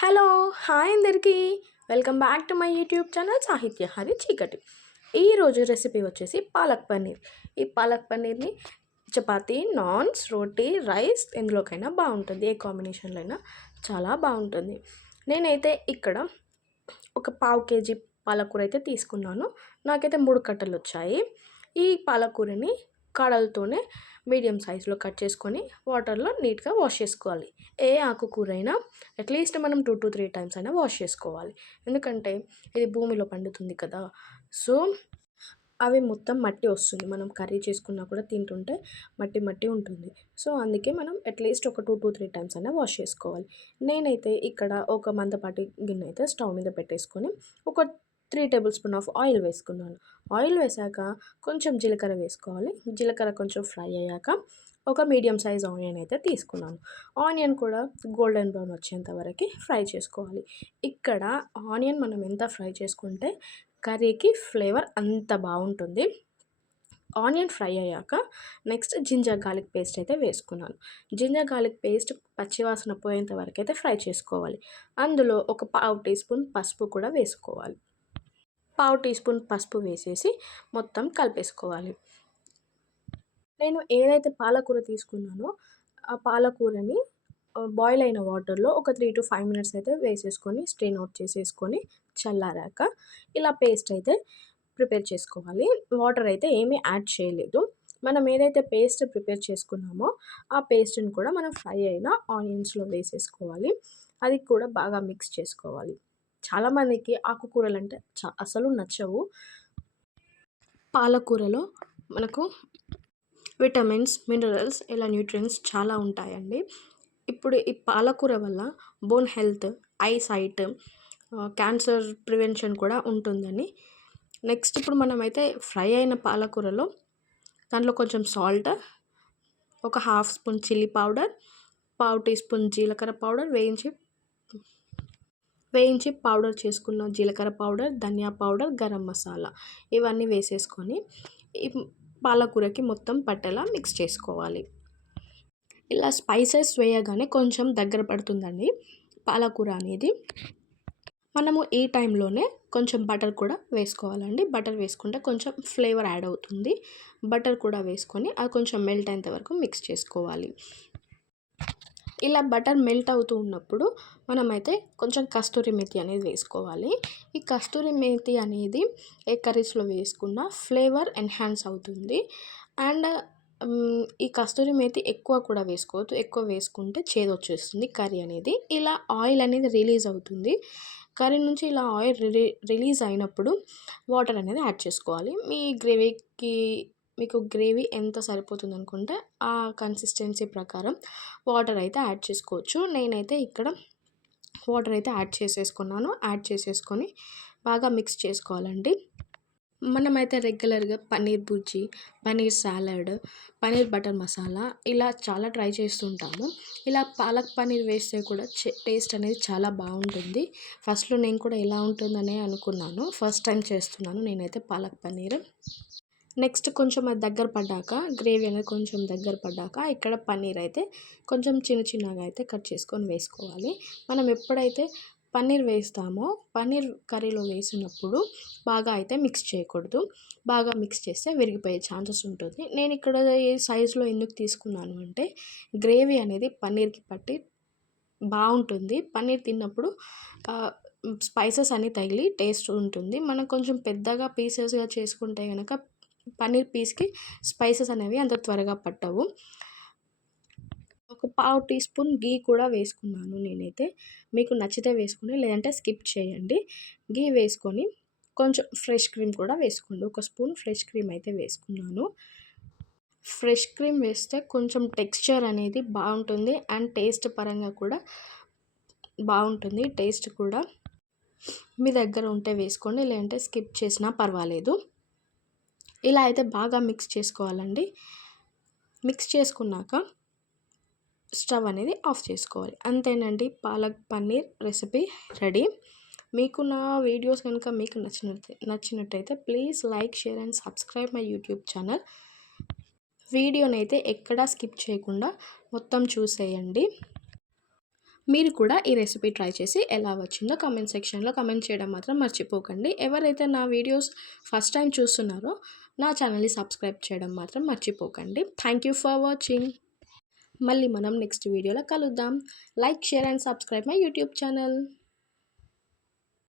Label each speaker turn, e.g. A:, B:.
A: Hello hi అందరికీ. Welcome back to my YouTube channel Sahitya Hari Cheekati. ఈరోజు recipe వచ్చేసి పాలక్ పన్నీర్. ఈ పాలక్ పన్నీర్ని చపాతీ నాన్స్ రోటీ రైస్ ఎందులోకైనా బాగుంటుంది. ఏ కాంబినేషన్లో అయినా చాలా బాగుంటుంది. నేనైతే ఇక్కడ ఒక పావు కేజీ పాలకూర అయితే తీసుకున్నాను. నాకైతే మూడు కట్టలు వచ్చాయి. ఈ పాలకూరని కాడలతోనే మీడియం సైజులో కట్ చేసుకొని వాటర్లో నీట్గా వాష్ చేసుకోవాలి. ఏ ఆకుకూర అయినా అట్లీస్ట్ మనం టూ టు త్రీ టైమ్స్ అయినా వాష్ చేసుకోవాలి. ఎందుకంటే ఇది భూమిలో పండుతుంది కదా. సో అవి మొత్తం మట్టి వస్తుంది. మనం కర్రీ చేసుకున్నా కూడా తింటుంటే మట్టి మట్టి ఉంటుంది. సో అందుకే మనం అట్లీస్ట్ ఒక టూ టూ త్రీ టైమ్స్ అయినా వాష్ చేసుకోవాలి. నేనైతే ఇక్కడ ఒక మందపాటి గిన్నె అయితే స్టవ్ మీద పెట్టేసుకొని ఒక three tablespoon of oil వేసుకున్నాను. ఆయిల్ వేసాక కొంచెం జీలకర్ర వేసుకోవాలి. జీలకర్ర కొంచెం ఫ్రై అయ్యాక ఒక మీడియం సైజ్ ఆనియన్ అయితే తీసుకున్నాను. ఆనియన్ కూడా గోల్డెన్ బ్రౌన్ వచ్చేంత వరకు ఫ్రై చేసుకోవాలి. ఇక్కడ ఆనియన్ మనం ఎంత ఫ్రై చేసుకుంటే కర్రీకి ఫ్లేవర్ అంత బాగుంటుంది. ఆనియన్ ఫ్రై అయ్యాక నెక్స్ట్ జింజర్ గార్లిక్ పేస్ట్ అయితే వేసుకున్నాను. జింజర్ గార్లిక్ పేస్ట్ పచ్చివాసన పోయేంత వరకు అయితే ఫ్రై చేసుకోవాలి. అందులో ఒక పావు టీ స్పూన్ పసుపు కూడా వేసుకోవాలి. పావు టీ స్పూన్ పసుపు వేసేసి మొత్తం కలిపేసుకోవాలి. నేను ఏదైతే పాలకూర తీసుకున్నానో ఆ పాలకూరని బాయిల్ అయిన వాటర్లో ఒక త్రీ టు ఫైవ్ మినిట్స్ అయితే వేసేసుకొని స్ట్రెయిన్ అవుట్ చేసేసుకొని చల్లారాక ఇలా పేస్ట్ అయితే ప్రిపేర్ చేసుకోవాలి. వాటర్ అయితే ఏమీ యాడ్ చేయలేదు. మనం ఏదైతే పేస్ట్ ప్రిపేర్ చేసుకున్నామో ఆ పేస్ట్ని కూడా మనం ఫ్రై అయిన ఆనియన్స్లో వేసేసుకోవాలి. అది కూడా బాగా మిక్స్ చేసుకోవాలి. చాలామందికి ఆకుకూరలు అంటే చా అసలు నచ్చవు. పాలకూరలో మనకు విటమిన్స్ మినరల్స్ ఇలా న్యూట్రియన్స్ చాలా ఉంటాయండి. ఇప్పుడు ఈ పాలకూర వల్ల bone health eyesight cancer prevention కూడా ఉంటుందని. నెక్స్ట్ ఇప్పుడు మనమైతే ఫ్రై అయిన పాలకూరలో దాంట్లో కొంచెం సాల్ట్ ఒక హాఫ్ స్పూన్ చిల్లీ పౌడర్ పావు టీ స్పూన్ జీలకర్ర పౌడర్ వేయించి వేయించి పౌడర్ చేసుకున్న. జీలకర్ర పౌడర్ ధనియా పౌడర్ గరం మసాలా ఇవన్నీ వేసేసుకొని పాలకూరకి మొత్తం పట్టేలా మిక్స్ చేసుకోవాలి. ఇలా స్పైసెస్ వేయగానే కొంచెం దగ్గర పడుతుందండి పాలకూర అనేది. మనము ఈ టైంలోనే కొంచెం బటర్ కూడా వేసుకోవాలండి. బటర్ వేసుకుంటే కొంచెం ఫ్లేవర్ యాడ్ అవుతుంది. బటర్ కూడా వేసుకొని అది కొంచెం మెల్ట్ అయ్యేంత వరకు మిక్స్ చేసుకోవాలి. ఇలా బటర్ మెల్ట్ అవుతూ ఉన్నప్పుడు మనమైతే కొంచెం కస్తూరి మెతి అనేది వేసుకోవాలి. ఈ కస్తూరి మేతి అనేది ఏ కర్రీస్లో వేసుకున్న ఫ్లేవర్ ఎన్హాన్స్ అవుతుంది. అండ్ ఈ కస్తూరి మేతి ఎక్కువ కూడా వేసుకోవద్దు. ఎక్కువ వేసుకుంటే చేదు వచ్చేస్తుంది కర్రీ అనేది. ఇలా ఆయిల్ అనేది రిలీజ్ అవుతుంది. కర్రీ నుంచి ఇలా ఆయిల్ రిలీజ్ అయినప్పుడు వాటర్ అనేది యాడ్ చేసుకోవాలి. మీ గ్రేవీకి మీకు గ్రేవీ ఎంత సరిపోతుంది అనుకుంటే ఆ కన్సిస్టెన్సీ ప్రకారం వాటర్ అయితే యాడ్ చేసుకోవచ్చు. నేనైతే ఇక్కడ వాటర్ అయితే యాడ్ చేసేసుకున్నాను. యాడ్ చేసేసుకొని బాగా మిక్స్ చేసుకోవాలండి. మనమైతే రెగ్యులర్గా పన్నీర్ బుజ్జి పన్నీర్ సాలడ్ పన్నీర్ బటర్ మసాలా ఇలా చాలా ట్రై చేస్తుంటాము. ఇలా పాలక్ పన్నీర్ వేస్తే కూడా టేస్ట్ అనేది చాలా బాగుంటుంది. ఫస్ట్లో నేను కూడా ఎలా ఉంటుందనే అనుకున్నాను. ఫస్ట్ టైం చేస్తున్నాను. నేనైతే పాలక్ పన్నీర్. నెక్స్ట్ కొంచెం అది దగ్గర పడ్డాక గ్రేవీ అనేది కొంచెం దగ్గర పడ్డాక ఇక్కడ పన్నీర్ అయితే కొంచెం చిన్న చిన్నగా అయితే కట్ చేసుకొని వేసుకోవాలి. మనం ఎప్పుడైతే పన్నీర్ వేస్తామో పన్నీర్ కర్రీలో వేసినప్పుడు బాగా అయితే మిక్స్ చేయకూడదు. బాగా మిక్స్ చేస్తే విరిగిపోయే ఛాన్సెస్ ఉంటుంది. నేను ఇక్కడ ఏ సైజులో ఎందుకు తీసుకున్నాను అంటే గ్రేవీ అనేది పన్నీర్కి పట్టి బాగుంటుంది. పన్నీర్ తిన్నప్పుడు స్పైసెస్ అన్నీ తగిలి టేస్ట్ ఉంటుంది. మనం కొంచెం పెద్దగా పీసెస్గా చేసుకుంటే కనుక పన్నీర్ పీస్కి స్పైసెస్ అనేవి అంత త్వరగా పట్టవు. ఒక పావు టీ స్పూన్ గీ కూడా వేసుకున్నాను నేనైతే. మీకు నచ్చితే వేసుకుని లేదంటే స్కిప్ చేయండి. గీ వేసుకొని కొంచెం ఫ్రెష్ క్రీమ్ కూడా వేసుకోండి. ఒక స్పూన్ ఫ్రెష్ క్రీమ్ అయితే వేసుకున్నాను. ఫ్రెష్ క్రీమ్ వేస్తే కొంచెం టెక్స్చర్ అనేది బాగుంటుంది అండ్ టేస్ట్ పరంగా కూడా బాగుంటుంది. టేస్ట్ కూడా మీ దగ్గర ఉంటే వేసుకోండి లేదంటే స్కిప్ చేసినా పర్వాలేదు. ఇలా అయితే బాగా మిక్స్ చేసుకోవాలండి. మిక్స్ చేసుకున్నాక స్టవ్ అనేది ఆఫ్ చేసుకోవాలి. అంతేనండి పాలక్ పన్నీర్ రెసిపీ రెడీ. మీకు నా వీడియోస్ కనుక మీకు నచ్చినట్టు నచ్చినట్టయితే please like share and subscribe my YouTube channel. వీడియోని అయితే ఎక్కడా స్కిప్ చేయకుండా మొత్తం చూసేయండి. మీరు కూడా ఈ రెసిపీ ట్రై చేసి ఎలా వచ్చిందో కమెంట్ సెక్షన్లో కమెంట్ చేయడం మాత్రం మర్చిపోకండి. ఎవరైతే నా వీడియోస్ ఫస్ట్ టైం చూస్తున్నారో నా ఛానల్ని సబ్స్క్రైబ్ చేయడం మాత్రం మర్చిపోకండి. థ్యాంక్ యూ ఫర్ వాచింగ్ మళ్ళీ మనం నెక్స్ట్ వీడియోలో కలుద్దాం. Like share and subscribe my YouTube channel